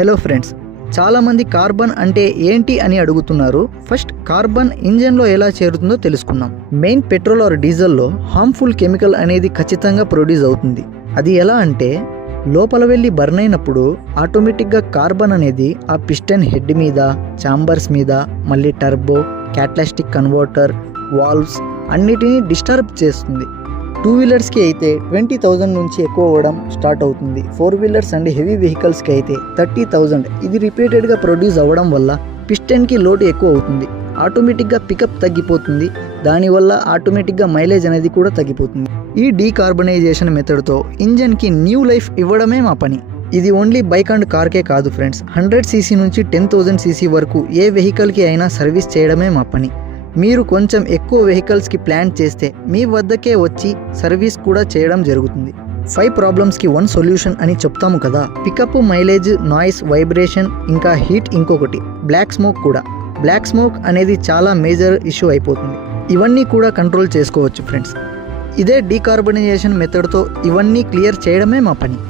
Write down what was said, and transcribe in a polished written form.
Hello friends, చాలామంది carbon అంటే ఏంటి అని అడుగుతున్నారు. ఫస్ట్ కార్బన్ ఇంజన్లో ఎలా చేరుతుందో తెలుసుకుందాం. మెయిన్ పెట్రోల్ ఆర్ డీజిల్లో హార్మ్ఫుల్ కెమికల్ అనేది ఖచ్చితంగా ప్రొడ్యూస్ అవుతుంది. అది ఎలా అంటే లోపల వెళ్ళి బర్న్ అయినప్పుడు ఆటోమేటిక్గా కార్బన్ అనేది ఆ పిస్టన్ హెడ్ మీద, ఛాంబర్స్ మీద, మళ్ళీ టర్బో, క్యాటలిస్టిక్ కన్వర్టర్, వాల్వ్స్ అన్నిటినీ డిస్టర్బ్ చేస్తుంది. 2 వీలర్స్కి అయితే 20,000 నుంచి ఎక్కువ అవ్వడం స్టార్ట్ అవుతుంది. 4 వీలర్స్ అండ్ హెవీ వెహికల్స్కి అయితే 30,000. ఇది రిపీటెడ్గా ప్రొడ్యూస్ అవ్వడం వల్ల పిస్టన్కి లోడ్ ఎక్కువ అవుతుంది. ఆటోమేటిక్గా పికప్ తగ్గిపోతుంది. దానివల్ల ఆటోమేటిక్గా మైలేజ్ అనేది కూడా తగ్గిపోతుంది. ఈ డీకార్బనైజేషన్ మెథడ్తో ఇంజన్కి న్యూ లైఫ్ ఇవ్వడమే మా పని. ఇది ఓన్లీ బైక్ అండ్ కార్కే కాదు ఫ్రెండ్స్, 100 cc నుంచి 10,000 cc వరకు ఏ వెహికల్కి అయినా సర్వీస్ చేయడమే మా పని. మీరు కొంచెం ఎక్కువ వెహికల్స్కి ప్లాన్ చేస్తే మీ వద్దకే వచ్చి సర్వీస్ కూడా చేయడం జరుగుతుంది. 5 ప్రాబ్లమ్స్కి 1 సొల్యూషన్ అని చెప్తాము కదా. పికప్, మైలేజ్, నాయిస్, వైబ్రేషన్, ఇంకా హీట్, ఇంకొకటి బ్లాక్ స్మోక్ కూడా. బ్లాక్ స్మోక్ అనేది చాలా మేజర్ ఇష్యూ అయిపోతుంది. ఇవన్నీ కూడా కంట్రోల్ చేసుకోవచ్చు ఫ్రెండ్స్. ఇదే డీకార్బనైజేషన్ మెథడ్తో ఇవన్నీ క్లియర్ చేయడమే మా పని.